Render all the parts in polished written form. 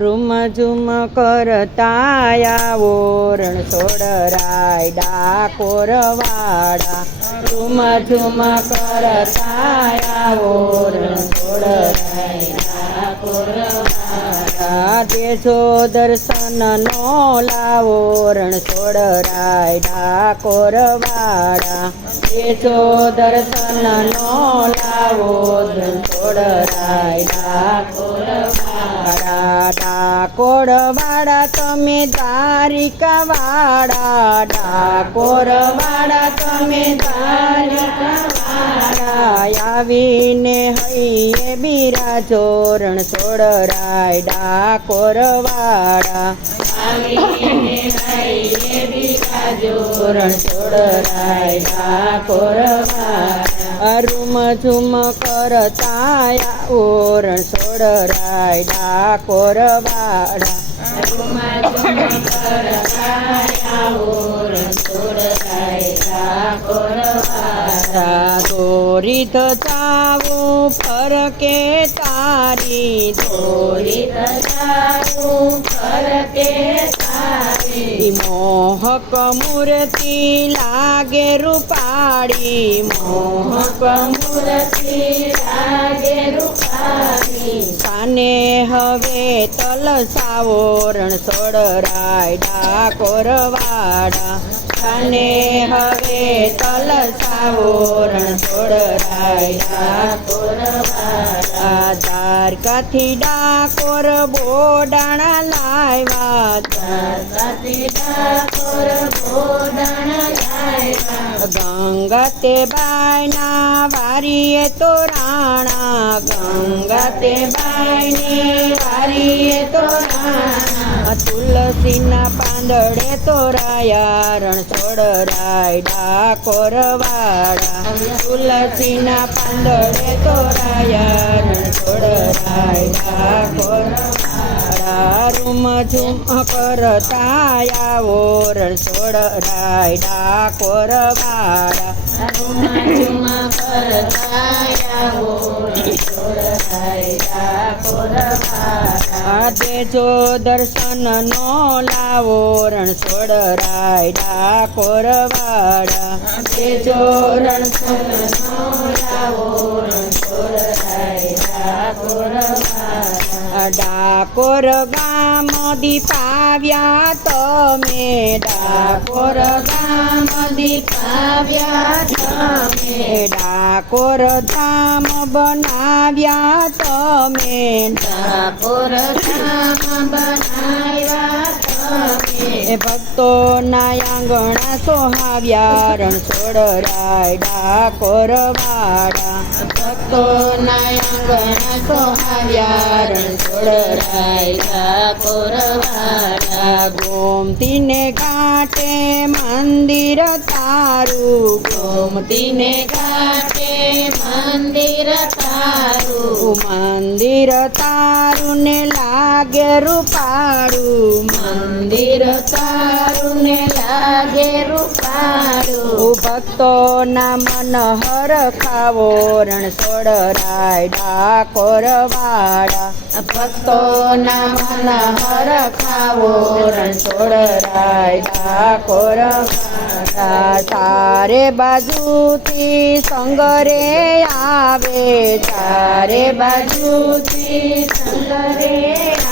Room ઝુમ કરતા આવો રણછોડરાય ડાકોર વાળા. રૂમ ઝુમ કરતા આવો રણછોડરાય ડાકોર વાળા. દેજો દર્શન નો લાવો રણછોડરાય ડાકોર વાળા. દેજો દર્શન નો લાવો રણછોડરાય ડાકોર વાળા. ડાકોર વાળા તમે દ્વારિકા વાળા. ડાકોર વાળા તમે દ્વારિકા વાળા. આવીને હૈયે બિરાજો રણછોડરાય ડાકોર વાળા. આવીને હૈયે બિરાજો રણછોડરાય ડાકોર વાળા. રૂમ ઝુમ કરતા આવો રણછોડરાય ડાકોર વાળા. રૂમ ઝુમ કરતા આવો રણછોડરાય ડાકોર વાળા. દોરી જાવું ફરકે તારી. દોરી જાવું ફરકે તારી. મોહક મૂર્તિ લાગે રૂપાળી. મોહક મૂર્તિ લાગે રૂપાળી. કાને હવે તલસાવો રણછોડરાય ડાકોર વાળા. કાને હવે તલસાવો રણછોડરાય ડાકોર વાળા. દ્વારકાથી ડાકોર બોડાણા લાવ્યા. દ્વારકાથી ડાકોર બોડાણા લાવ્યા. ગંગા તે બાયના વારીએ તોરાણા. ગંગા તે બાયની વારીએ તોરાણા. તુલસીના પાંદડે તોરાયા રણછોડરાય ડાકોર વાળા. તુલસીના પાંદડે તોરાયા રણછોડરાય ડાકોર વાળા. રૂમ ઝુમ કરતા આવો રણછોડરાય ડાકોર વાળા. રૂમ ઝુમ કરતા આવો રણછોડરાય ડાકોર વાળા. દેજો દર્શન નો લાવો રણછોડરાય ડાકોર વાળા. દેજો દર્શન નો લાવો રણછોડરાય ડાકોર વાળા. ડાકોર ગામ દીપાવ્યા તમે. ડાકોર ગામ દીપાવ્યા તમે. ડાકોર ધામ બનાવ્યા તમે. ડાકોર ધામ બનાવ્યા તમે. ભક્તોના આંગણા સોહાવ્યા રણછોડરાય ડાકોર વાળા. ભક્તોના આંગણા સોહાવ્યા રણછોડરાય ડાકોર વાળા. ગોમતીને ઘાટે મંદિર તારું. ગોમતીને ઘાટે મંદિર તારું. મંદિર તારું ને લાગે રૂપાળું. મંદિર તારું ને લાગે રૂપાળું. ભક્તોના મન હરખાવો રણછોડરાય ડાકોર વાળા. ભક્તોના મન હરખાવો રણછોડરાય ડાકોર વાળા. ચારે બાજુથી સંગરે આવે. ચારે બાજુથી સંગરે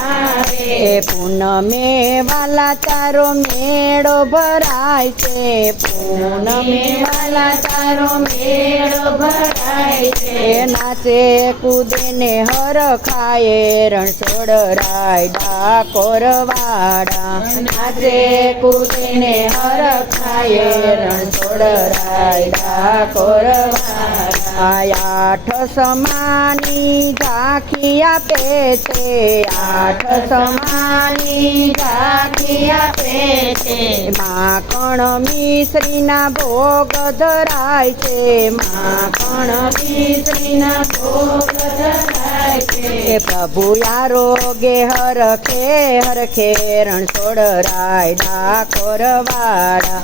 આવે. પૂનમે વાલા તારો મેળો ભરાય છે. પૂનમે વાલા તારો મેળો ભરાય છે. નાચે કૂદે ને હરખાય રણછોડરાય ડાકોર વાળા. નાચે કૂદે ને હરખાય રણછોડરાય ડાકોર વાળા. આઠ સમાની ઝાંખી આપે છે. આઠ સમાની ઝાંખી આપે છે. માખણ મિશ્રીના ભોગ ધરાય છે. માખણ મિશ્રીના ભોગ ધરાય એ પ્રભુ આરોગે હરખે રણછોડરાય ડાકોર વાળા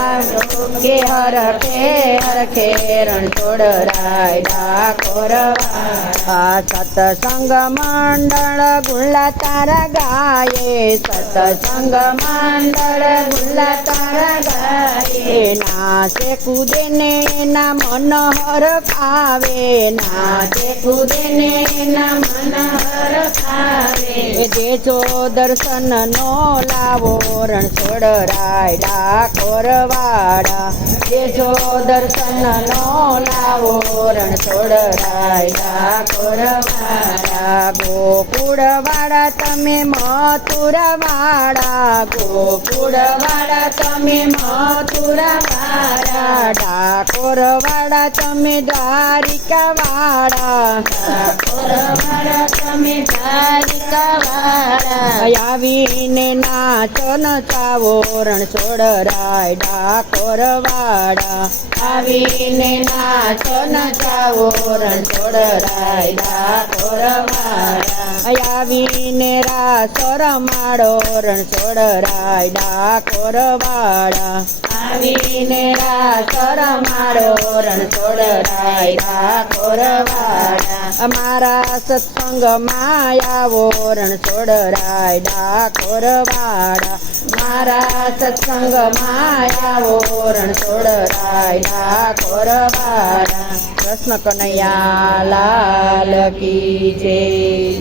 આરોગે હરખે રણછોડરાય ડાકોર વાળા સતસંગ મંડળ ગુલ્લા તારા ગાયે સતસંગ મંડળ ગુલ્લા તારા ગાયે નાચે કૂદે ને ના મન હરખાવે નાચે કૂદે ને ના મન હરખાવે દેજો દર્શન નો લાવો રણછોડરાય ડાકોર વાળા દેજો દર્શન નો લાવો રણછોડરાય ડાકોર વાળા ગોકુળ વાળા તમે મથુરા વાળા ગોકુળ વાળા તમે મથુરા વાળા ડાકોર વાળા તમે દ્વારિકા વાળા ડાકોર વાળા તમે દ્વારિકા વાળા આવીને નાચ નચાવો રણછોડરાય ડાકોર વાળા આવીને નાચ નચાવો રણછોડરાય ડાકોર વાળા આવીને રાસ રમાડો રણછોડરાય ડાકોર વાળા આવીને રાસ રમાડો રણછોડરાય ડાકોર વાળા અમારા સત્સંગમાં આવો રણછોડરાય ડાકોર વાળા મારા સત્સંગમાં આવો રણછોડરાય ડાકોર વાળા કૃષ્ણ કનૈયા લાલ કી જય.